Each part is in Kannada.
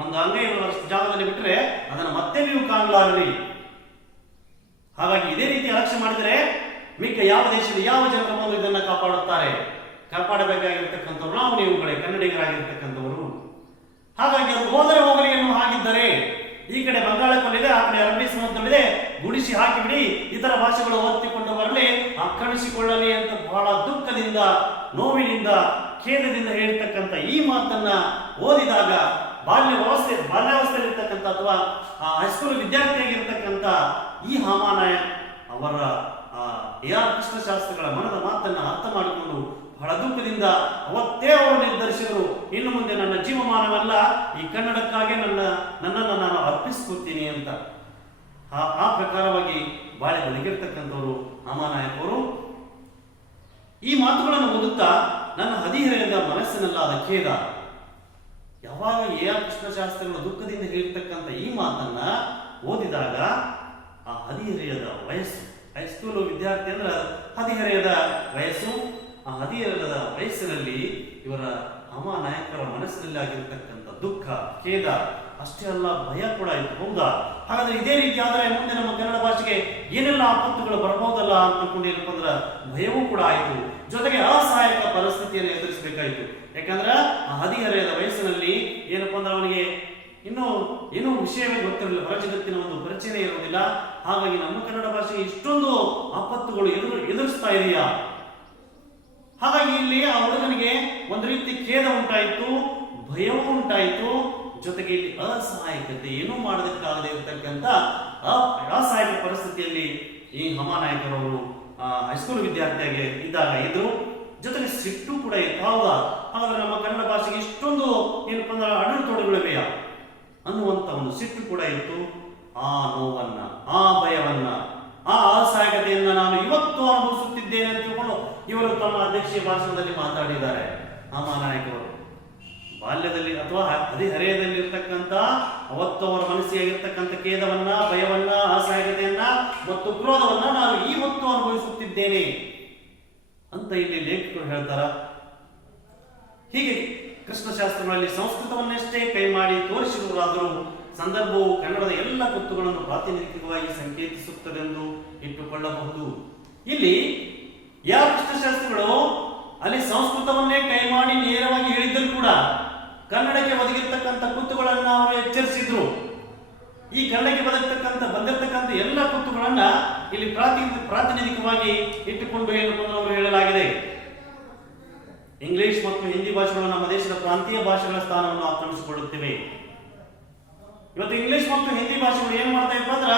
ಒಂದು ಅಂಗೈ ಇರುವಷ್ಟು ಜಾಗದಲ್ಲಿ ಬಿಟ್ಟರೆ ಅದನ್ನು ಮತ್ತೆ ನೀವು ಕಾಣಲಾರ್ರಿ. ಹಾಗಾಗಿ ಇದೇ ರೀತಿ ಅಲಕ್ಷ್ಯ ಮಾಡಿದರೆ ಮಿಕ್ಕ ಯಾವ ದೇಶದ ಯಾವ ಜನರು ಬಂದು ಇದನ್ನು ಕಾಪಾಡುತ್ತಾರೆ? ಕಾಪಾಡಬೇಕಾಗಿರ್ತಕ್ಕಂಥವ್ರು ನಾವು ನೀವುಗಳೇ, ಕನ್ನಡಿಗರಾಗಿರ್ತಕ್ಕಂಥವರು. ಹಾಗಾಗಿ ಅದು ಹೋದರೆ ಹೋಗಲಿ ಎನ್ನುವ ಹಾಗಿದ್ದರೆ ಈ ಕಡೆ ಬಂಗಾಳ ಕೊಲ್ಲಿದೆ, ಆ ಕಡೆ ಅರಬ್ಬಿ ಸಮುದ್ರವಿದೆ, ಗುಡಿಸಿ ಹಾಕಿಬಿಡಿ, ಇತರ ಭಾಷೆಗಳು ಒತ್ತಿಕೊಂಡು ಬರಲಿ, ಆಕ್ರಮಿಸಿಕೊಳ್ಳಲಿ ಅಂತ ಬಹಳ ದುಃಖದಿಂದ, ನೋವಿನಿಂದ, ಖೇದದಿಂದ ಹೇಳ್ತಕ್ಕಂಥ ಈ ಮಾತನ್ನ ಓದಿದಾಗ ಬಾಲ್ಯಾವಸ್ಥೆಯಲ್ಲಿರ್ತಕ್ಕಂಥ ಅಥವಾ ಹೈಸ್ಕೂಲ್ ವಿದ್ಯಾರ್ಥಿಯಾಗಿರ್ತಕ್ಕಂಥ ಈ ಹಾಮಾನಾಯ ಅವರ AR ಕೃಷ್ಣಶಾಸ್ತ್ರಿಗಳ ಮನದ ಮಾತನ್ನ ಅರ್ಥ ಮಾಡಿಕೊಂಡು ಬಹಳ ದುಃಖದಿಂದ ಅವತ್ತೇ ಅವರು ನಿರ್ಧರಿಸಿದರು, ಇನ್ನು ಮುಂದೆ ನನ್ನ ಜೀವಮಾನವಲ್ಲ ಈ ಕನ್ನಡಕ್ಕಾಗಿ ನನ್ನನ್ನು ನಾನು ಅರ್ಪಿಸ್ಕೊತೀನಿ ಅಂತ. ಆ ಪ್ರಕಾರವಾಗಿ ಬಾಳೆ ಬದುಕಿರ್ತಕ್ಕಂಥವರು ಹಾಮಾನಾಯಕರು. ಈ ಮಾತುಗಳನ್ನು ಓದುತ್ತಾ ನನ್ನ ಹದಿಹರೆಯದ ಮನಸ್ಸಿನಲ್ಲಾದ ಖೇದ, ಯಾವಾಗ AR ಕೃಷ್ಣಶಾಸ್ತ್ರಿಗಳು ದುಃಖದಿಂದ ಹೇಳಿರ್ತಕ್ಕಂಥ ಈ ಮಾತನ್ನ ಓದಿದಾಗ ಆ ಹದಿಹರೆಯದ ವಯಸ್ಸು, ಹೈಸ್ಕೂಲು ವಿದ್ಯಾರ್ಥಿ ಅಂದ್ರೆ ಹದಿಹರೆಯದ ವಯಸ್ಸು, ಆ ಹದಿಹರೆಯದ ವಯಸ್ಸಿನಲ್ಲಿ ಇವರ ಹಾಮಾನಾಯಕರ ಮನಸ್ಸಿನಲ್ಲಿ ಆಗಿರ್ತಕ್ಕಂಥ ದುಃಖ, ಖೇದ, ಅಷ್ಟೇ ಅಲ್ಲ ಭಯ ಕೂಡ ಇತ್ತು. ಹೌದಾ? ಹಾಗಾದ್ರೆ ಇದೇ ರೀತಿ ಆದರೆ ಮುಂದೆ ನಮ್ಮ ಕನ್ನಡ ಭಾಷೆಗೆ ಏನೆಲ್ಲ ಆಪತ್ತುಗಳು ಬರಬಹುದಲ್ಲ ಅಂತಕೊಂಡೇನಪ್ಪ ಅಂದ್ರೆ ಭಯವೂ ಕೂಡ ಆಯಿತು, ಜೊತೆಗೆ ಅಸಹಾಯಕ ಪರಿಸ್ಥಿತಿಯನ್ನು ಎದುರಿಸಬೇಕಾಯಿತು. ಯಾಕಂದ್ರೆ ಆ ಹದಿಹರೆಯದ ವಯಸ್ಸಿನಲ್ಲಿ ಏನಪ್ಪ ಅಂದ್ರೆ ಅವನಿಗೆ ಏನೋ ವಿಷಯವೇ ಗೊತ್ತಿರಲಿಲ್ಲ, ಹೊರ ಜಗತ್ತಿನ ಒಂದು ಪರಿಚಯ ಇರುವುದಿಲ್ಲ. ಹಾಗಾಗಿ ನಮ್ಮ ಕನ್ನಡ ಭಾಷೆ ಇಷ್ಟೊಂದು ಆಪತ್ತುಗಳು ಎದುರಿಸ್ತಾ ಇದೆಯಾ? ಹಾಗಾಗಿ ಇಲ್ಲಿ ಆ ಹುಡುಗನಿಗೆ ಒಂದು ರೀತಿ ಖೇದ ಉಂಟಾಯಿತು, ಭಯವೂ ಉಂಟಾಯಿತು, ಜೊತೆಗೆ ಇಲ್ಲಿ ಅಸಹಾಯಕತೆ, ಏನೂ ಮಾಡೋದಕ್ಕಾಗದೇ ಇರತಕ್ಕಂಥ ಅಸಹಾಯಕ ಪರಿಸ್ಥಿತಿಯಲ್ಲಿ ಈ ಹಾಮಾನಾಯಕರವರು ಹೈಸ್ಕೂಲ್ ವಿದ್ಯಾರ್ಥಿಯಾಗಿ ಇದ್ದಾಗ ಇದ್ರು. ಜೊತೆಗೆ ಸಿಟ್ಟು ಕೂಡ ಇತ್ತು. ಹೌದಾ? ಹಾಗಾದ್ರೆ ನಮ್ಮ ಕನ್ನಡ ಭಾಷೆಗೆ ಇಷ್ಟೊಂದು ಏನಪ್ಪ ಅಂದ್ರೆ ಅಡಳುತೊಡಗಳಿವೆಯಾ ಅನ್ನುವಂಥ ಒಂದು ಸಿಟ್ಟು ಕೂಡ ಇತ್ತು. ಆ ನೋವನ್ನ, ಆ ಭಯವನ್ನ, ಆ ಅಸಹಾಯಕತೆಯನ್ನ ನಾನು ಇವತ್ತು ಅನುಭವಿಸುತ್ತಿದ್ದೇನೆ ಅಂತ ತಿಳ್ಕೊಂಡು ಇವರು ತಮ್ಮ ಅಧ್ಯಕ್ಷೀಯ ಭಾಷಣದಲ್ಲಿ ಮಾತಾಡಿದ್ದಾರೆ. ಹಾಮಾನಾಯಕರು ಬಾಲ್ಯದಲ್ಲಿ ಅಥವಾ ಹದಿಹರೆಯದಲ್ಲಿ ಇರ್ತಕ್ಕಂಥ ಅವತ್ತು ಅವರ ಮನಸ್ಸಿಯಾಗಿರ್ತಕ್ಕಂಥ ಖೇದವನ್ನ, ಭಯವನ್ನ, ಅಸಹಾಯಕತೆಯನ್ನ ಮತ್ತು ಕ್ರೋಧವನ್ನ ನಾನು ಇವತ್ತು ಅನುಭವಿಸುತ್ತಿದ್ದೇನೆ ಅಂತ ಇಲ್ಲಿ ಲೇಖಕರು ಹೇಳ್ತಾರ. ಹೀಗೆ ಕೃಷ್ಣಶಾಸ್ತ್ರಗಳಲ್ಲಿ ಸಂಸ್ಕೃತವನ್ನಷ್ಟೇ ಕೈ ಮಾಡಿ ತೋರಿಸಿರುವುದಾದರೂ ಸಂದರ್ಭವು ಕನ್ನಡದ ಎಲ್ಲ ಕುತ್ತುಗಳನ್ನು ಪ್ರಾತಿನಿಧಿಕವಾಗಿ ಸಂಕೇತಿಸುತ್ತದೆಂದು ಇಟ್ಟುಕೊಳ್ಳಬಹುದು. ಇಲ್ಲಿ ಯಾವ ಕೃಷ್ಣಶಾಸ್ತ್ರಿಗಳು ಅಲ್ಲಿ ಸಂಸ್ಕೃತವನ್ನೇ ಕೈ ಮಾಡಿ ನೇರವಾಗಿ ಹೇಳಿದ್ದರೂ ಕೂಡ ಕನ್ನಡಕ್ಕೆ ಒದಗಿರ್ತಕ್ಕಂಥ ಕುತ್ತುಗಳನ್ನು ಅವರು ಎಚ್ಚರಿಸಿದ್ರು. ಈ ಕನ್ನಡಕ್ಕೆ ಬಂದಿರತಕ್ಕಂಥ ಎಲ್ಲ ಕುತ್ತುಗಳನ್ನ ಇಲ್ಲಿ ಪ್ರಾತಿನಿಧಿಕವಾಗಿ ಇಟ್ಟುಕೊಂಡು ಅವರು ಹೇಳಲಾಗಿದೆ. ಇಂಗ್ಲಿಷ್ ಮತ್ತು ಹಿಂದಿ ಭಾಷೆಗಳು ನಮ್ಮ ದೇಶದ ಪ್ರಾಂತೀಯ ಭಾಷೆಗಳ ಸ್ಥಾನವನ್ನು ಆಕ್ರಮಿಸಿಕೊಳ್ಳುತ್ತಿವೆ. ಇವತ್ತು ಇಂಗ್ಲಿಷ್ ಮತ್ತು ಹಿಂದಿ ಭಾಷೆಗಳು ಏನ್ ಮಾಡ್ತಾ ಇಪ್ಪ ಅಂದ್ರ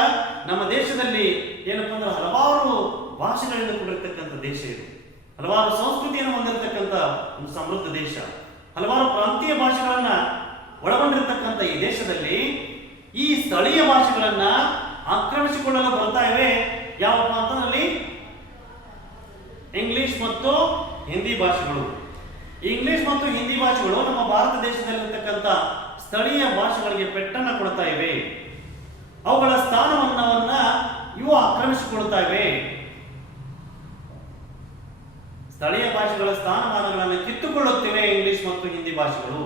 ನಮ್ಮ ದೇಶದಲ್ಲಿ ಏನಪ್ಪ ಅಂದ್ರೆ ಹಲವಾರು ಭಾಷೆಗಳಿಂದ ಕೂಡಿರ್ತಕ್ಕಂಥ ದೇಶ ಇದೆ, ಹಲವಾರು ಸಂಸ್ಕೃತಿಯನ್ನು ಹೊಂದಿರತಕ್ಕಂಥ ಒಂದು ಸಮೃದ್ಧ ದೇಶ, ಹಲವಾರು ಪ್ರಾಂತೀಯ ಭಾಷೆಗಳನ್ನ ಒಳಗೊಂಡಿರ್ತಕ್ಕಂಥ ಈ ದೇಶದಲ್ಲಿ ಈ ಸ್ಥಳೀಯ ಭಾಷೆಗಳನ್ನ ಆಕ್ರಮಿಸಿಕೊಳ್ಳಲು ಬರ್ತಾ ಇವೆ. ಯಾವಪ್ಪ ಅಂತಂದ್ರಲ್ಲಿ ಇಂಗ್ಲಿಷ್ ಮತ್ತು ಹಿಂದಿ ಭಾಷೆಗಳು. ಇಂಗ್ಲಿಷ್ ಮತ್ತು ಹಿಂದಿ ಭಾಷೆಗಳು ನಮ್ಮ ಭಾರತ ದೇಶದಲ್ಲಿರ್ತಕ್ಕಂಥ ಸ್ಥಳೀಯ ಭಾಷೆಗಳಿಗೆ ಪೆಟ್ಟನ್ನು ಕೊಡ್ತಾ ಇವೆ. ಅವುಗಳ ಸ್ಥಾನವನ್ನ ಇವು ಆಕ್ರಮಿಸಿಕೊಳ್ತಾ ಇವೆ. ಸ್ಥಳೀಯ ಭಾಷೆಗಳ ಸ್ಥಾನಮಾನಗಳನ್ನು ಕಿತ್ತುಕೊಳ್ಳುತ್ತಿವೆ ಇಂಗ್ಲಿಷ್ ಮತ್ತು ಹಿಂದಿ ಭಾಷೆಗಳು.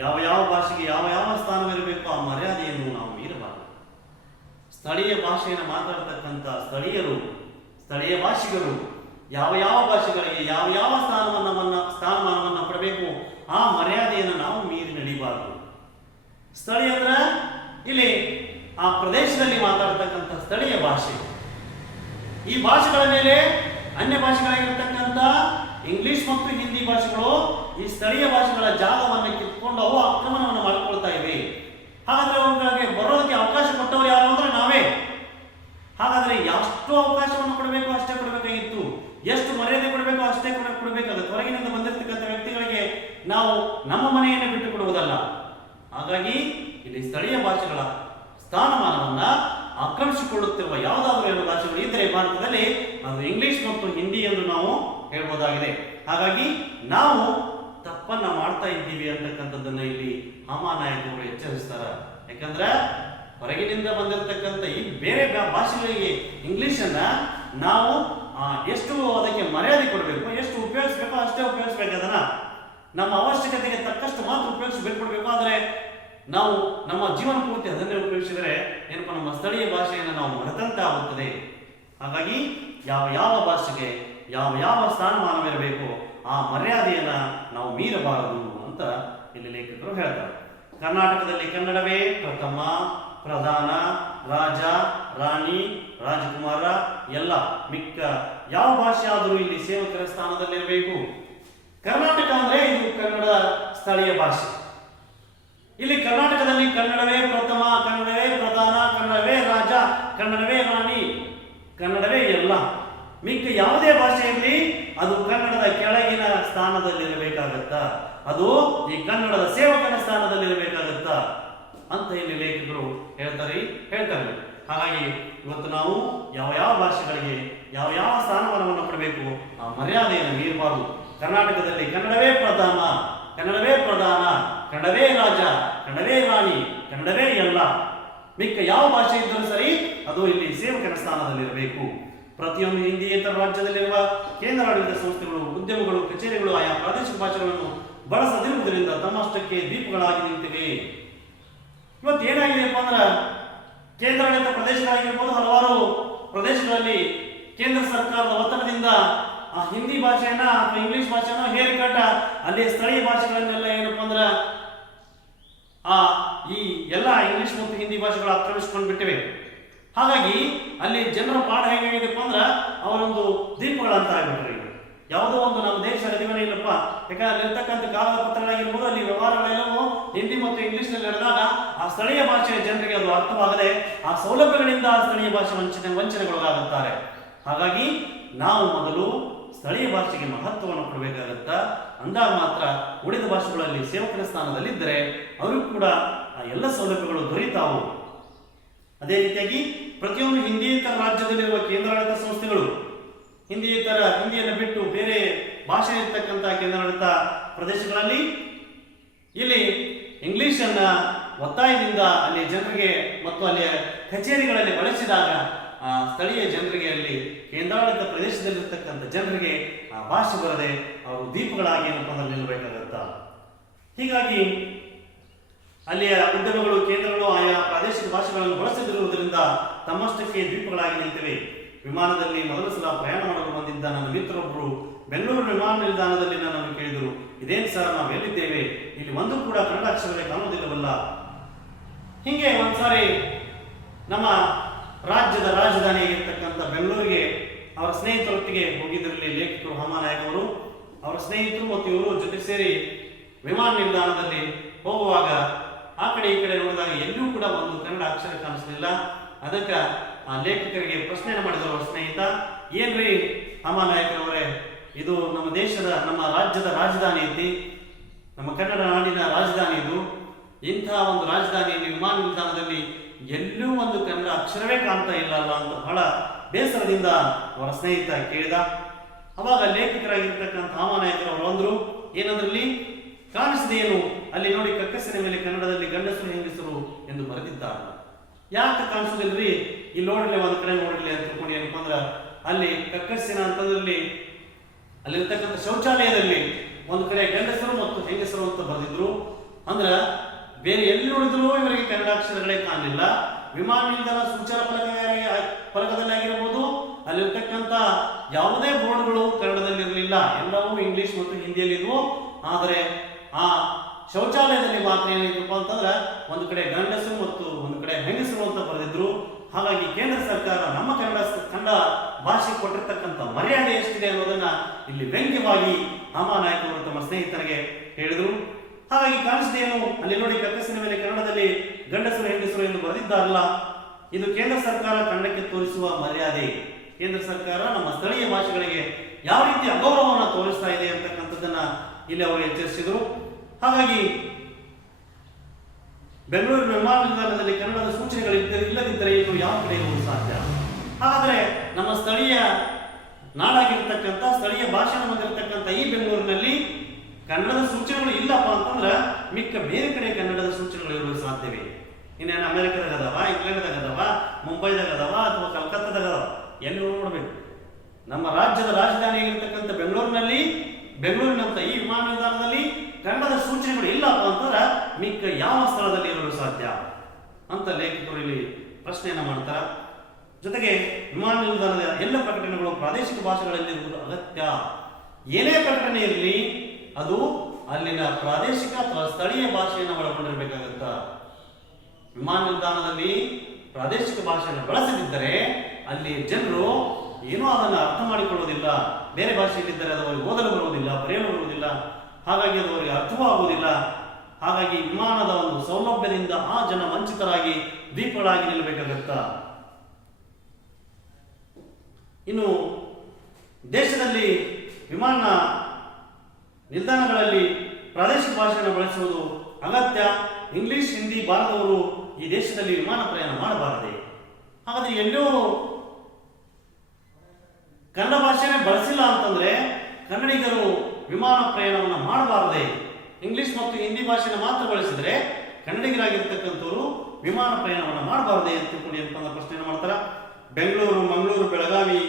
ಯಾವ ಭಾಷೆಗೆ ಯಾವ ಸ್ಥಾನವಿರಬೇಕು ಆ ಮರ್ಯಾದೆಯನ್ನು ನಾವು ಮೀರಬಾರದು. ಸ್ಥಳೀಯ ಭಾಷೆಯನ್ನು ಮಾತಾಡತಕ್ಕಂಥ ಸ್ಥಳೀಯ ಭಾಷಿಗರು ಯಾವ ಭಾಷೆಗಳಿಗೆ ಯಾವ ಸ್ಥಾನಮಾನವನ್ನು ಪಡಬೇಕು ಆ ಮರ್ಯಾದೆಯನ್ನು ನಾವು ಮೀರಿ ನಡೀಬಾರದು. ಸ್ಥಳೀಯ ಅಂದ್ರೆ ಇಲ್ಲಿ ಆ ಪ್ರದೇಶದಲ್ಲಿ ಮಾತಾಡತಕ್ಕಂಥ ಸ್ಥಳೀಯ ಭಾಷೆ. ಈ ಭಾಷೆಗಳ ಮೇಲೆ ಅನ್ಯ ಭಾಷೆಗಳಾಗಿರ್ತಕ್ಕಂಥ ಇಂಗ್ಲಿಷ್ ಮತ್ತು ಹಿಂದಿ ಭಾಷೆಗಳು ಈ ಸ್ಥಳೀಯ ಭಾಷೆಗಳ ಜಾಗವನ್ನು ಕಿತ್ಕೊಂಡು ಅವು ಆಕ್ರಮಣವನ್ನು ಮಾಡಿಕೊಳ್ತಾ ಇವೆ. ಹಾಗಾದ್ರೆ ಅವುಗಳಿಗೆ ಬರೋದಕ್ಕೆ ಅವಕಾಶ ಕೊಟ್ಟವರು ಯಾರು ಅಂದ್ರೆ ನಾವೇ. ಹಾಗಾದ್ರೆ ಎಷ್ಟು ಅವಕಾಶವನ್ನು ಕೊಡಬೇಕು ಅಷ್ಟೇ ಕೊಡಬೇಕಾಗಿತ್ತು, ಎಷ್ಟು ಮರ್ಯಾದೆ ಕೊಡಬೇಕು ಅಷ್ಟೇ ಕೊಡಬೇಕಾಗುತ್ತೆ. ಹೊರಗಿನಿಂದ ಬಂದಿರತಕ್ಕಂಥ ವ್ಯಕ್ತಿಗಳಿಗೆ ನಾವು ನಮ್ಮ ಮನೆಯನ್ನು ಬಿಟ್ಟು ಕೊಡುವುದಲ್ಲ. ಹಾಗಾಗಿ ಇಲ್ಲಿ ಸ್ಥಳೀಯ ಭಾಷೆಗಳ ಸ್ಥಾನಮಾನವನ್ನ ಆಕ್ರಮಿಸಿಕೊಳ್ಳುತ್ತಿರುವ ಯಾವುದಾದ್ರೂ ಎರಡು ಭಾಷೆಗಳು ಇದ್ದರೆ ಭಾರತದಲ್ಲಿ ಅದು ಇಂಗ್ಲಿಷ್ ಮತ್ತು ಹಿಂದಿ ಎಂದು ನಾವು ಹೇಳ್ಬೋದಾಗಿದೆ. ಹಾಗಾಗಿ ನಾವು ತಪ್ಪನ್ನ ಮಾಡ್ತಾ ಇದ್ದೀವಿ ಅಂತಕ್ಕಂಥದ್ದನ್ನ ಇಲ್ಲಿ ಹಾಮಾನಾಯಕರು ಎಚ್ಚರಿಸ್ತಾರ. ಯಾಕಂದ್ರೆ ಹೊರಗಿನಿಂದ ಬಂದಿರತಕ್ಕಂಥ ಈ ಬೇರೆ ಭಾಷೆಗಳಿಗೆ ಇಂಗ್ಲಿಷನ್ನ ನಾವು ಎಷ್ಟು ಅದಕ್ಕೆ ಮರ್ಯಾದೆ ಕೊಡಬೇಕು, ಎಷ್ಟು ಉಪಯೋಗಿಸಬೇಕು ಅಷ್ಟೇ ಉಪಯೋಗಿಸಬೇಕು. ಅದನ್ನ ನಮ್ಮ ಅವಶ್ಯಕತೆಗೆ ತಕ್ಕಷ್ಟು ಮಾತ್ರ ಉಪಯೋಗಿಸಬೇಕು. ಆದರೆ ನಾವು ನಮ್ಮ ಜೀವನ ಪೂರ್ತಿ ಅದನ್ನೇ ಉಪಯೋಗಿಸಿದರೆ ಏನಪ್ಪ ನಮ್ಮ ಸ್ಥಳೀಯ ಭಾಷೆಯನ್ನು ನಾವು ಮರೆತಂತೆ ಆಗುತ್ತದೆ. ಹಾಗಾಗಿ ಯಾವ ಯಾವ ಭಾಷೆಗೆ ಯಾವ ಯಾವ ಸ್ಥಾನಮಾನವಿರಬೇಕು ಆ ಮರ್ಯಾದೆಯನ್ನ ನಾವು ಮೀರಬಾರದು ಅಂತ ಇಲ್ಲಿ ಲೇಖಕರು ಹೇಳ್ತಾರೆ. ಕರ್ನಾಟಕದಲ್ಲಿ ಕನ್ನಡವೇ ಪ್ರಥಮ, ಪ್ರಧಾನ, ರಾಜ, ರಾಣಿ, ರಾಜಕುಮಾರ ಎಲ್ಲ ಮಿಕ್ಕ ಯಾವ ಭಾಷೆ ಆದರೂ ಇಲ್ಲಿ ಸೇವಕರ ಸ್ಥಾನದಲ್ಲಿರಬೇಕು. ಕರ್ನಾಟಕ ಅಂದ್ರೆ ಇದು ಕನ್ನಡ ಸ್ಥಳೀಯ ಭಾಷೆ. ಇಲ್ಲಿ ಕರ್ನಾಟಕದಲ್ಲಿ ಕನ್ನಡವೇ ಪ್ರಥಮ, ಕನ್ನಡವೇ ಪ್ರಧಾನ, ಕನ್ನಡವೇ ರಾಜ, ಕನ್ನಡವೇ ರಾಣಿ, ಕನ್ನಡವೇ ಎಲ್ಲ. ಮಿಕ್ಕ ಯಾವುದೇ ಭಾಷೆಯಲ್ಲಿ ಅದು ಕನ್ನಡದ ಕೆಳಗಿನ ಸ್ಥಾನದಲ್ಲಿರಬೇಕಾಗತ್ತ, ಅದು ಈ ಕನ್ನಡದ ಸೇವಕನ ಸ್ಥಾನದಲ್ಲಿರಬೇಕಾಗತ್ತ ಅಂತ ಇಲ್ಲಿ ಲೇಖಕರು ಹೇಳ್ತಾರೆ. ಹಾಗಾಗಿ ಇವತ್ತು ನಾವು ಯಾವ ಯಾವ ಭಾಷೆಗಳಿಗೆ ಯಾವ ಯಾವ ಸ್ಥಾನಮಾನವನ್ನು ಕೊಡಬೇಕು ಆ ಮರ್ಯಾದೆಯನ್ನು ಮೀರಬಾರದು. ಕರ್ನಾಟಕದಲ್ಲಿ ಕನ್ನಡವೇ ಪ್ರಧಾನ, ಕನ್ನಡವೇ ಪ್ರಧಾನ, ಕನ್ನಡವೇ ರಾಜ, ಕನ್ನಡವೇ ರಾಣಿ, ಕನ್ನಡವೇ ಎಲ್ಲ. ಮಿಕ್ಕ ಯಾವ ಭಾಷೆ ಇದ್ದರೂ ಸರಿ ಅದು ಇಲ್ಲಿ ಸೇವಕನ ಸ್ಥಾನದಲ್ಲಿರಬೇಕು. ಪ್ರತಿಯೊಂದು ಹಿಂದಿಯೇತರ ರಾಜ್ಯದಲ್ಲಿರುವ ಕೇಂದ್ರಾಡಳಿತ ಸಂಸ್ಥೆಗಳು, ಉದ್ಯಮಗಳು, ಕಚೇರಿಗಳು ಆಯಾ ಪ್ರಾದೇಶಿಕ ಭಾಷೆಗಳನ್ನು ಬಳಸದಿರುವುದರಿಂದ ತಮ್ಮಷ್ಟಕ್ಕೆ ದ್ವೀಪಗಳಾಗಿ ನಿಂತಿವೆ. ಇವತ್ತು ಏನಾಗಿದೆಯಪ್ಪ ಅಂದ್ರೆ ಕೇಂದ್ರಾಡಳಿತ ಪ್ರದೇಶಗಳಾಗಿರ್ಬೋದು, ಹಲವಾರು ಪ್ರದೇಶಗಳಲ್ಲಿ ಕೇಂದ್ರ ಸರ್ಕಾರದ ಒತ್ತಡದಿಂದ ಆ ಹಿಂದಿ ಭಾಷೆಯನ್ನ ಅಥವಾ ಇಂಗ್ಲಿಷ್ ಭಾಷೆನ ಹೇರಿಕಟ್ಟ ಅಲ್ಲಿ ಸ್ಥಳೀಯ ಭಾಷೆಗಳನ್ನೆಲ್ಲ ಏನಪ್ಪ ಅಂದ್ರೆ ಈ ಎಲ್ಲ ಇಂಗ್ಲಿಷ್ ಮತ್ತು ಹಿಂದಿ ಭಾಷೆಗಳು ಆಕ್ರಮಿಸಿಕೊಂಡು ಬಿಟ್ಟಿವೆ. ಹಾಗಾಗಿ ಅಲ್ಲಿ ಜನರ ಪಾಠ ಹೇಗಿದೆಪ್ಪ ಅಂದ್ರೆ ಅವರೊಂದು ದೀಪಗಳಂತ ಆಗ್ಬಿಟ್ರಿ. ಯಾವುದೋ ಒಂದು ನಮ್ಮ ದೇಶದ ದಿವನ ಇಲ್ಲಪ್ಪ, ಯಾಕಂದ್ರೆ ಅಲ್ಲಿರ್ತಕ್ಕಂಥ ಕಾಗದ ಪತ್ರಗಳಾಗಿರ್ಬೋದು, ಅಲ್ಲಿ ವ್ಯವಹಾರಗಳೆಲ್ಲವೂ ಹಿಂದಿ ಮತ್ತು ಇಂಗ್ಲಿಷ್ ನಲ್ಲಿ ನಡೆದಾಗ ಆ ಸ್ಥಳೀಯ ಭಾಷೆಯ ಜನರಿಗೆ ಅದು ಅರ್ಥವಾಗದೆ ಆ ಸೌಲಭ್ಯಗಳಿಂದ ಆ ಸ್ಥಳೀಯ ಭಾಷೆ ವಂಚನೆಗೊಳಗಾಗುತ್ತಾರೆ. ಹಾಗಾಗಿ ನಾವು ಮೊದಲು ಸ್ಥಳೀಯ ಭಾಷೆಗೆ ಮಹತ್ವವನ್ನು ಕೊಡಬೇಕಾಗತ್ತ. ಅಂದಾಗ ಮಾತ್ರ ಉಳಿದ ಭಾಷೆಗಳಲ್ಲಿ ಸೇವಕರ ಸ್ಥಾನದಲ್ಲಿದ್ದರೆ ಅವರಿಗೂ ಕೂಡ ಆ ಎಲ್ಲ ಸೌಲಭ್ಯಗಳು ದೊರೆಯುತ್ತಾವು. ಅದೇ ರೀತಿಯಾಗಿ ಪ್ರತಿಯೊಂದು ಹಿಂದಿಯೇತರ ರಾಜ್ಯದಲ್ಲಿರುವ ಕೇಂದ್ರಾಡಳಿತ ಸಂಸ್ಥೆಗಳು ಹಿಂದಿಯನ್ನು ಬಿಟ್ಟು ಬೇರೆ ಭಾಷೆ ಇರ್ತಕ್ಕಂಥ ಕೇಂದ್ರಾಡಳಿತ ಪ್ರದೇಶಗಳಲ್ಲಿ ಇಲ್ಲಿ ಇಂಗ್ಲಿಷ್ ಅನ್ನ ಒತ್ತಾಯದಿಂದ ಅಲ್ಲಿ ಜನರಿಗೆ ಮತ್ತು ಅಲ್ಲಿ ಕಚೇರಿಗಳಲ್ಲಿ ಬಳಸಿದಾಗ ಆ ಸ್ಥಳೀಯ ಜನರಿಗೆ ಅಲ್ಲಿ ಕೇಂದ್ರಾಡಳಿತ ಪ್ರದೇಶದಲ್ಲಿರ್ತಕ್ಕಂಥ ಜನರಿಗೆ ಆ ಭಾಷೆ ಬರದೆ ಅವರು ದೀಪಗಳಾಗಿ ಏನಪ್ಪ ನಿಲ್ಲಬೇಕಾಗತ್ತ. ಹೀಗಾಗಿ ಅಲ್ಲಿಯ ಉದ್ಯಮಗಳು, ಕೇಂದ್ರಗಳು ಆಯಾ ಪ್ರಾದೇಶಿಕ ಭಾಷೆಗಳನ್ನು ಬಳಸದಿರುವುದರಿಂದ ತಮ್ಮಷ್ಟಕ್ಕೆ ದ್ವೀಪಗಳಾಗಿ ನಿಂತಿವೆ. ವಿಮಾನದಲ್ಲಿ ಮೊದಲ ಸಲ ಪ್ರಯಾಣ ಮಾಡಲು ಬಂದಿದ್ದ ನನ್ನ ಮಿತ್ರರೊಬ್ಬರು ಬೆಂಗಳೂರು ವಿಮಾನ ನಿಲ್ದಾಣದಲ್ಲಿ ನನ್ನನ್ನು ಕೇಳಿದರು, ಇದೇನು ಸರ್, ನಾವು ಎಲ್ಲಿದ್ದೇವೆ, ಇಲ್ಲಿ ಒಂದು ಕೂಡ ಕನ್ನಡ ಅಕ್ಷರವೇ ಕಾಣುವುದಿಲ್ಲವಲ್ಲ. ಹೀಗೆ ಒಂದ್ಸಾರಿ ನಮ್ಮ ರಾಜ್ಯದ ರಾಜಧಾನಿಯಾಗಿರ್ತಕ್ಕಂಥ ಬೆಂಗಳೂರಿಗೆ ಅವರ ಸ್ನೇಹಿತರೊಟ್ಟಿಗೆ ಹೋಗಿದ್ದರಲ್ಲಿ ಲೇಖಕರು ಹಾಮಾನಾಯಕ್ ಅವರು, ಅವರ ಸ್ನೇಹಿತರು ಮತ್ತು ಇವರು ಜೊತೆ ಸೇರಿ ವಿಮಾನ ನಿಲ್ದಾಣದಲ್ಲಿ ಹೋಗುವಾಗ ಆ ಕಡೆ ಈ ಕಡೆ ನೋಡಿದಾಗ ಎಲ್ಲೂ ಕೂಡ ಒಂದು ಕನ್ನಡ ಅಕ್ಷರ ಕಾಣಿಸಲಿಲ್ಲ. ಅದಕ್ಕೆ ಆ ಲೇಖಕರಿಗೆ ಪ್ರಶ್ನೆಯನ್ನು ಮಾಡಿದರು ಅವರ ಸ್ನೇಹಿತ, ಏನ್ರಿ ಹಾಮಾನಾಯಕರವರೇ, ಇದು ನಮ್ಮ ದೇಶದ ನಮ್ಮ ರಾಜ್ಯದ ರಾಜಧಾನಿ ಐತಿ, ನಮ್ಮ ಕನ್ನಡ ನಾಡಿನ ರಾಜಧಾನಿ ಇದು, ಇಂತಹ ಒಂದು ರಾಜಧಾನಿಯಲ್ಲಿ ವಿಮಾನ ನಿಲ್ದಾಣದಲ್ಲಿ ಎಲ್ಲೂ ಒಂದು ಕನ್ನಡ ಅಕ್ಷರವೇ ಕಾಣ್ತಾ ಇಲ್ಲ ಅಲ್ಲ ಅಂತ ಬಹಳ ಬೇಸರದಿಂದ ಅವರ ಸ್ನೇಹಿತ ಕೇಳಿದ. ಅವಾಗ ಲೇಖಕರಾಗಿರ್ತಕ್ಕಂಥ ಹಾಮಾನಾಯಕರವರು ಅಂದ್ರು, ಏನಂದ್ರಲ್ಲಿ ಕಾಣಿಸಿದೇನು, ಅಲ್ಲಿ ನೋಡಿ ಕಕ್ಕಸಿನ ಮೇಲೆ ಕನ್ನಡದಲ್ಲಿ ಗಂಡಸರು ಹೆಂಗಸರು ಎಂದು ಬರೆದಿದ್ದಾರೆ. ಯಾಕೆ ಕಾಣಿಸೋದಿಲ್ರಿ, ಇಲ್ಲಿ ನೋಡ್ಲಿ ಒಂದ್ ಕಡೆ ನೋಡ್ಲಿ ಅಂತ ತಿಳ್ಕೊಂಡು ಏನಪ್ಪ ಅಂದ್ರ ಅಲ್ಲಿ ಕಕ್ಕಸಿನ ಅಂತಂದ್ರಲ್ಲಿ ಅಲ್ಲಿರ್ತಕ್ಕಂಥ ಶೌಚಾಲಯದಲ್ಲಿ ಒಂದು ಕಡೆ ಗಂಡಸರು ಮತ್ತು ಹೆಂಗಸರು ಅಂತ ಬರೆದಿದ್ರು. ಅಂದ್ರ ಬೇರೆ ಎಲ್ಲಿ ನೋಡಿದ್ರು ಇವರಿಗೆ ಕನ್ನಡ ಅಕ್ಷರಗಳೇ ಕಾಣಲಿಲ್ಲ. ವಿಮಾನ ನಿಲ್ದಾಣ ಸೂಚನಾ ಫಲಕದಲ್ಲಿ ಆಗಿರಬಹುದು, ಅಲ್ಲಿರ್ತಕ್ಕಂಥ ಯಾವುದೇ ಬೋರ್ಡ್ಗಳು ಕನ್ನಡದಲ್ಲಿ ಇರಲಿಲ್ಲ, ಎಲ್ಲವೂ ಇಂಗ್ಲಿಷ್ ಮತ್ತು ಹಿಂದಿಯಲ್ಲಿ ಇದ್ವು. ಆದರೆ ಆ ಶೌಚಾಲಯದಲ್ಲಿ ಮಾತ್ರ ಏನಿತ್ತಪ್ಪ ಅಂತಂದ್ರೆ ಒಂದು ಕಡೆ ಗಂಡಸರು ಮತ್ತು ಒಂದು ಕಡೆ ಹೆಂಗಸರು ಅಂತ ಬರೆದಿದ್ರು. ಹಾಗಾಗಿ ಕೇಂದ್ರ ಸರ್ಕಾರ ನಮ್ಮ ಕನ್ನಡ ಭಾಷೆ ಕೊಟ್ಟಿರ್ತಕ್ಕಂಥ ಮರ್ಯಾದೆ ಎಷ್ಟಿದೆ ಅನ್ನೋದನ್ನ ಇಲ್ಲಿ ವ್ಯಂಗ್ಯವಾಗಿ ಹಾಮಾನಾಯಕರು ತಮ್ಮ ಸ್ನೇಹಿತರಿಗೆ ಹೇಳಿದ್ರು. ಹಾಗಾಗಿ ಕಾಣಿಸಿದೇನು, ಅಲ್ಲಿ ನೋಡಿ ಕಕ್ಕಸಿನ ಮೇಲೆ ಕನ್ನಡದಲ್ಲಿ ಗಂಡಸರು ಹೆಂಗಸರು ಎಂದು ಬರೆದಿದ್ದಾರಲ್ಲ, ಇದು ಕೇಂದ್ರ ಸರ್ಕಾರ ಕನ್ನಡಕ್ಕೆ ತೋರಿಸುವ ಮರ್ಯಾದೆ. ಕೇಂದ್ರ ಸರ್ಕಾರ ನಮ್ಮ ಸ್ಥಳೀಯ ಭಾಷೆಗಳಿಗೆ ಯಾವ ರೀತಿ ಅಗೌರವವನ್ನು ತೋರಿಸ್ತಾ ಇದೆ ಅಂತಕ್ಕಂಥದ್ದನ್ನ ಇಲ್ಲಿ ಅವರು ಎಚ್ಚರಿಸಿದರು. ಹಾಗಾಗಿ ಬೆಂಗಳೂರು ವಿಮಾನ ನಿಲ್ದಾಣದಲ್ಲಿ ಕನ್ನಡದ ಸೂಚನೆಗಳು ಇಲ್ಲದಿದ್ದರೆ ಇನ್ನು ಯಾವ ಕಡೆ ಇರುವುದು ಸಾಧ್ಯ? ಹಾಗಾದ್ರೆ ನಮ್ಮ ಸ್ಥಳೀಯ ನಾಡಾಗಿರ್ತಕ್ಕಂಥ ಸ್ಥಳೀಯ ಭಾಷೆಯನ್ನು ಹೊಂದಿರತಕ್ಕಂಥ ಈ ಬೆಂಗಳೂರಿನಲ್ಲಿ ಕನ್ನಡದ ಸೂಚನೆಗಳು ಇಲ್ಲಪ್ಪ ಅಂತಂದ್ರೆ ಮಿಕ್ಕ ಬೇರೆ ಕಡೆ ಕನ್ನಡದ ಸೂಚನೆಗಳು ಇರಲು ಸಾಧ್ಯವೇ? ಇನ್ನೇನು ಅಮೆರಿಕದಾಗ ಅದಾವ, ಇಂಗ್ಲೆಂಡ್ದಾಗ ಅದಾವ, ಮುಂಬೈದಾಗ ಅದಾವ ಅಥವಾ ಕಲ್ಕತ್ತಾದಾಗ ಅದಾವ? ಎಲ್ಲಿ ನೋಡ್ಬೇಕು? ನಮ್ಮ ರಾಜ್ಯದ ರಾಜಧಾನಿ ಆಗಿರ್ತಕ್ಕಂಥ ಬೆಂಗಳೂರಿನಂತ ಈ ವಿಮಾನ ನಿಲ್ದಾಣದಲ್ಲಿ ಕನ್ನಡದ ಸೂಚನೆಗಳು ಇಲ್ಲಪ್ಪ ಅಂತಂದ್ರೆ ಮಿಕ್ಕ ಯಾವ ಸ್ಥಳದಲ್ಲಿ ಇರಲು ಸಾಧ್ಯ ಅಂತ ಲೇಖಕರು ಇಲ್ಲಿ ಪ್ರಶ್ನೆಯನ್ನ ಮಾಡ್ತಾರ. ಜೊತೆಗೆ ವಿಮಾನ ನಿಲ್ದಾಣದ ಎಲ್ಲ ಪ್ರಕಟಣೆಗಳು ಪ್ರಾದೇಶಿಕ ಭಾಷೆಗಳಲ್ಲಿ ಇರುವುದು ಅಗತ್ಯ. ಏನೇ ಪ್ರಕಟಣೆ ಇರಲಿ ಅದು ಅಲ್ಲಿನ ಪ್ರಾದೇಶಿಕ ಅಥವಾ ಸ್ಥಳೀಯ ಭಾಷೆಯನ್ನು ಒಳಗೊಂಡಿರಬೇಕಾಗುತ್ತ. ವಿಮಾನ ನಿಲ್ದಾಣದಲ್ಲಿ ಪ್ರಾದೇಶಿಕ ಭಾಷೆಯನ್ನು ಬಳಸದಿದ್ದರೆ ಅಲ್ಲಿ ಜನರು ಏನೋ ಅದನ್ನು ಅರ್ಥ ಮಾಡಿಕೊಳ್ಳುವುದಿಲ್ಲ. ಬೇರೆ ಭಾಷೆಯಲ್ಲಿದ್ದರೆ ಅದು ಅವರಿಗೆ ಓದಲು ಬರುವುದಿಲ್ಲ, ಬರೆಯಲು ಬರುವುದಿಲ್ಲ, ಹಾಗಾಗಿ ಅದು ಅವರಿಗೆ ಅರ್ಥವೂ ಆಗುವುದಿಲ್ಲ. ಹಾಗಾಗಿ ವಿಮಾನದ ಒಂದು ಸೌಲಭ್ಯದಿಂದ ಆ ಜನ ವಂಚಿತರಾಗಿ ದ್ವೀಪಗಳಾಗಿ ನಿಲ್ಲಬೇಕಾಗತ್ತ. ಇನ್ನು ದೇಶದಲ್ಲಿ ವಿಮಾನ ನಿಲ್ದಾಣಗಳಲ್ಲಿ ಪ್ರಾದೇಶಿಕ ಭಾಷೆಯನ್ನು ಬಳಸುವುದು ಅಗತ್ಯ. ಇಂಗ್ಲಿಷ್, ಹಿಂದಿ ಬಾರದವರು ಈ ದೇಶದಲ್ಲಿ ವಿಮಾನ ಪ್ರಯಾಣ ಮಾಡಬಾರದೆ. ಹಾಗಾದ್ರೆ ಎಲ್ಲೋ ಕನ್ನಡ ಭಾಷೆನೇ ಬಳಸಿಲ್ಲ ಅಂತಂದ್ರೆ ಕನ್ನಡಿಗರು ವಿಮಾನ ಪ್ರಯಾಣವನ್ನು ಮಾಡಬಾರದೆ. ಇಂಗ್ಲಿಷ್ ಮತ್ತು ಹಿಂದಿ ಭಾಷೆಯನ್ನು ಮಾತ್ರ ಬಳಸಿದ್ರೆ ಕನ್ನಡಿಗರಾಗಿರ್ತಕ್ಕಂಥವ್ರು ವಿಮಾನ ಪ್ರಯಾಣವನ್ನು ಮಾಡಬಾರದೆ ಅಂತ ತಿಳ್ಕೊಂಡು ಏನಪ್ಪ ಪ್ರಶ್ನೆಯನ್ನು ಮಾಡ್ತಾರ. ಬೆಂಗಳೂರು, ಮಂಗಳೂರು, ಬೆಳಗಾವಿ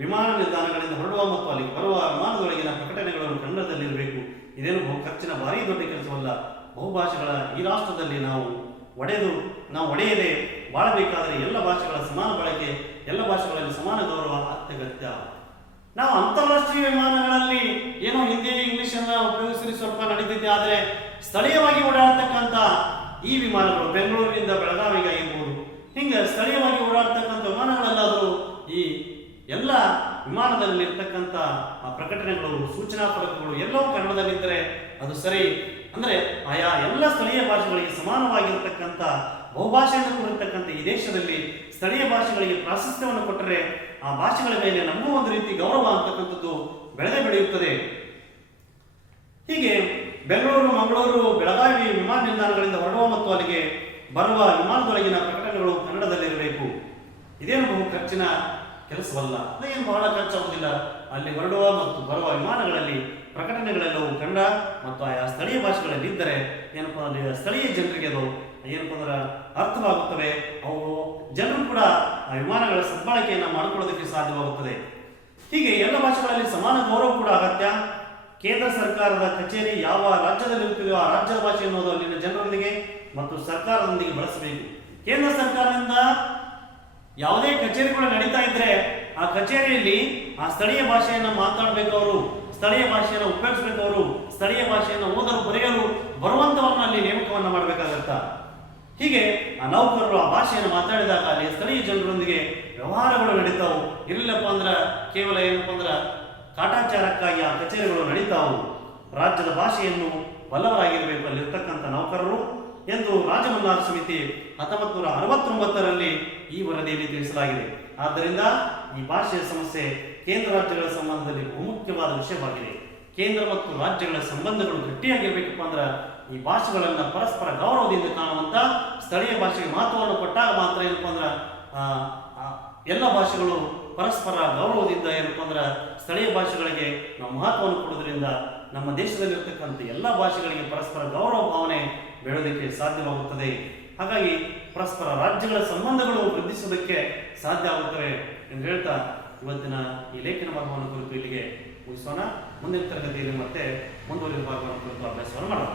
ವಿಮಾನ ನಿಲ್ದಾಣಗಳಿಂದ ಹೊರಡುವ ಮತ್ತು ಅಲ್ಲಿ ಬರುವ ವಿಮಾನದೊಳಗಿನ ಪ್ರಕಟಣೆಗಳನ್ನು ಕನ್ನಡದಲ್ಲಿರಬೇಕು. ಇದೇನು ಬಹು ಖರ್ಚಿನ ಭಾರಿ ದೊಡ್ಡ ಕೆಲಸವಲ್ಲ. ಬಹುಭಾಷೆಗಳ ಈ ರಾಷ್ಟ್ರದಲ್ಲಿ ನಾವು ಒಡೆಯದೆ ಬಾಳಬೇಕಾದರೆ ಎಲ್ಲ ಭಾಷೆಗಳ ಸಮಾನ ಬಳಕೆ, ಎಲ್ಲ ಭಾಷೆಗಳಲ್ಲಿ ಸಮಾನ ಗೌರವ ಅತ್ಯಗತ್ಯ. ನಾವು ಅಂತಾರಾಷ್ಟ್ರೀಯ ವಿಮಾನಗಳಲ್ಲಿ ಏನೋ ಹಿಂದಿ ಇಂಗ್ಲಿಷ್ ಅನ್ನ ಉಪಯೋಗಿಸಿ ಸ್ವಲ್ಪ ನಡೀತಿದ್ದೆ. ಆದರೆ ಸ್ಥಳೀಯವಾಗಿ ಓಡಾಡ್ತಕ್ಕಂಥ ಈ ವಿಮಾನಗಳು ಬೆಂಗಳೂರಿನಿಂದ ಬೆಳಗಾವಿಗೆ ಆಗಿರ್ಬೋದು, ಹಿಂಗೆ ಸ್ಥಳೀಯವಾಗಿ ಓಡಾಡ್ತಕ್ಕಂಥ ವಿಮಾನಗಳಲ್ಲಾದರೂ ಈ ಎಲ್ಲ ವಿಮಾನದಲ್ಲಿ ಇರ್ತಕ್ಕಂಥ ಪ್ರಕಟಣೆಗಳು, ಸೂಚನಾ ಫಲಕಗಳು ಎಲ್ಲವೂ ಕನ್ನಡದಲ್ಲಿದ್ದರೆ ಅದು ಸರಿ. ಅಂದ್ರೆ ಆಯಾ ಎಲ್ಲ ಸ್ಥಳೀಯ ಭಾಷೆಗಳಿಗೆ ಸಮಾನವಾಗಿರ್ತಕ್ಕಂಥ ಬಹುಭಾಷೆಯನ್ನು ಕೂಡಿರ್ತಕ್ಕಂಥ ಈ ದೇಶದಲ್ಲಿ ಸ್ಥಳೀಯ ಭಾಷೆಗಳಿಗೆ ಪ್ರಾಶಸ್ತ್ಯವನ್ನು ಕೊಟ್ಟರೆ ಆ ಭಾಷೆಗಳ ಮೇಲೆ ನಮಗೂ ಒಂದು ರೀತಿ ಗೌರವ ಅಂತಕ್ಕಂಥದ್ದು ಬೆಳೆದೇ ಬೆಳೆಯುತ್ತದೆ. ಹೀಗೆ ಬೆಂಗಳೂರು, ಮಂಗಳೂರು, ಬೆಳಗಾವಿ ವಿಮಾನ ನಿಲ್ದಾಣಗಳಿಂದ ಹೊರಡುವ ಮತ್ತು ಅಲ್ಲಿಗೆ ಬರುವ ವಿಮಾನದೊಳಗಿನ ಪ್ರಕಟಣೆಗಳು ಕನ್ನಡದಲ್ಲಿರಬೇಕು. ಇದೇನು ಬಹು ಖರ್ಚಿನ ಕೆಲಸವಲ್ಲ, ಅದೇನು ಬಹಳ ಖರ್ಚಾಗುವುದಿಲ್ಲ. ಅಲ್ಲಿ ಹೊರಡುವ ಮತ್ತು ಬರುವ ವಿಮಾನಗಳಲ್ಲಿ ಪ್ರಕಟಣೆಗಳೆಲ್ಲವೂ ಕನ್ನಡ ಮತ್ತು ಆಯಾ ಸ್ಥಳೀಯ ಭಾಷೆಗಳಲ್ಲಿ ಇದ್ದರೆ ಏನಪ್ಪಾ ಅಂದ್ರೆ ಸ್ಥಳೀಯ ಜನರಿಗೆ ಅದು ಏನಪ್ಪಾ ಅಂದ್ರೆ ಅರ್ಥವಾಗುತ್ತವೆ. ಅವು ಜನರು ಕೂಡ ಆ ವಿಮಾನಗಳ ಸದ್ಬಳಕೆಯನ್ನು ಮಾಡಿಕೊಳ್ಳೋದಕ್ಕೆ ಸಾಧ್ಯವಾಗುತ್ತದೆ. ಹೀಗೆ ಎಲ್ಲ ಭಾಷೆಗಳಲ್ಲಿ ಸಮಾನ ಗೌರವ ಕೂಡ ಅಗತ್ಯ. ಕೇಂದ್ರ ಸರ್ಕಾರದ ಕಚೇರಿ ಯಾವ ರಾಜ್ಯದಲ್ಲಿ ಇರುತ್ತದೆಯೋ ಆ ರಾಜ್ಯದ ಭಾಷೆಯನ್ನು ಅಲ್ಲಿನ ಜನರೊಂದಿಗೆ ಮತ್ತು ಸರ್ಕಾರದೊಂದಿಗೆ ಬಳಸಬೇಕು. ಕೇಂದ್ರ ಸರ್ಕಾರದಿಂದ ಯಾವುದೇ ಕಚೇರಿಗಳು ನಡೀತಾ ಇದ್ರೆ ಆ ಕಚೇರಿಯಲ್ಲಿ ಆ ಸ್ಥಳೀಯ ಭಾಷೆಯನ್ನು ಮಾತಾಡಬೇಕು, ಅವರು ಸ್ಥಳೀಯ ಭಾಷೆಯನ್ನು ಉಪಯೋಗಿಸಬೇಕು, ಅವರು ಸ್ಥಳೀಯ ಭಾಷೆಯನ್ನು ಓದಲು ಬರೆಯಲು ಬರುವಂತವರನ್ನ ಅಲ್ಲಿ ನೇಮಕವನ್ನು ಮಾಡಬೇಕಾಗತ್ತ. ಹೀಗೆ ಆ ನೌಕರರು ಆ ಭಾಷೆಯನ್ನು ಮಾತಾಡಿದಾಗ ಅಲ್ಲಿ ಸ್ಥಳೀಯ ಜನರೊಂದಿಗೆ ವ್ಯವಹಾರಗಳು ನಡೀತಾವು. ಇರಲಿಲ್ಲಪ್ಪ ಅಂದ್ರೆ ಕೇವಲ ಏನಪ್ಪ ಅಂದ್ರೆ ಕಾಟಾಚಾರಕ್ಕಾಗಿ ಆ ಕಚೇರಿಗಳು ನಡೀತಾವು. ರಾಜ್ಯದ ಭಾಷೆಯನ್ನು ಬಲ್ಲವರಾಗಿರಬೇಕು ಅಲ್ಲಿರ್ತಕ್ಕಂಥ ನೌಕರರು ಎಂದು ರಾಜಮನ್ನಾರ್ ಸಮಿತಿ 1969ರಲ್ಲಿ ಈ ವರದಿಯಲ್ಲಿ ತಿಳಿಸಲಾಗಿದೆ. ಆದ್ದರಿಂದ ಈ ಭಾಷೆಯ ಸಮಸ್ಯೆ ಕೇಂದ್ರ ರಾಜ್ಯಗಳ ಸಂಬಂಧದಲ್ಲಿ ಬಹುಮುಖ್ಯವಾದ ವಿಷಯವಾಗಿದೆ. ಕೇಂದ್ರ ಮತ್ತು ರಾಜ್ಯಗಳ ಸಂಬಂಧಗಳು ಗಟ್ಟಿಯಾಗಿರ್ಬೇಕಪ್ಪ ಅಂದ್ರೆ ಈ ಭಾಷೆಗಳನ್ನ ಪರಸ್ಪರ ಗೌರವದಿಂದ ಕಾಣುವಂತ ಸ್ಥಳೀಯ ಭಾಷೆಗೆ ಮಹತ್ವವನ್ನು ಕೊಟ್ಟಾಗ ಮಾತ್ರ ಏನಪ್ಪ ಅಂದ್ರೆ ಎಲ್ಲ ಭಾಷೆಗಳು ಪರಸ್ಪರ ಗೌರವದಿಂದ ಏನಪ್ಪ ಅಂದ್ರೆ ಸ್ಥಳೀಯ ಭಾಷೆಗಳಿಗೆ ನಾವು ಮಹತ್ವವನ್ನು ಕೊಡೋದ್ರಿಂದ ನಮ್ಮ ದೇಶದಲ್ಲಿರ್ತಕ್ಕಂಥ ಎಲ್ಲ ಭಾಷೆಗಳಿಗೆ ಪರಸ್ಪರ ಗೌರವ ಭಾವನೆ ಬೆಳೆಯೋದಕ್ಕೆ ಸಾಧ್ಯವಾಗುತ್ತದೆ. ಹಾಗಾಗಿ ಪರಸ್ಪರ ರಾಜ್ಯಗಳ ಸಂಬಂಧಗಳು ವೃದ್ಧಿಸೋದಕ್ಕೆ ಸಾಧ್ಯ ಆಗುತ್ತವೆ ಎಂದು ಹೇಳ್ತಾ ಇವತ್ತಿನ ಈ ಲೇಖನ ಭಾಗವನ್ನು ಕುರಿತು ಇಲ್ಲಿಗೆ ಮುಗಿಸೋಣ. ಮುಂದಿನ ತರಗತಿಯಲ್ಲಿ ಮತ್ತೆ ಮುಂದುವರಿದ ಭಾಗವನ್ನು ಕುರಿತು ಅಭ್ಯಾಸವನ್ನು ಮಾಡೋಣ.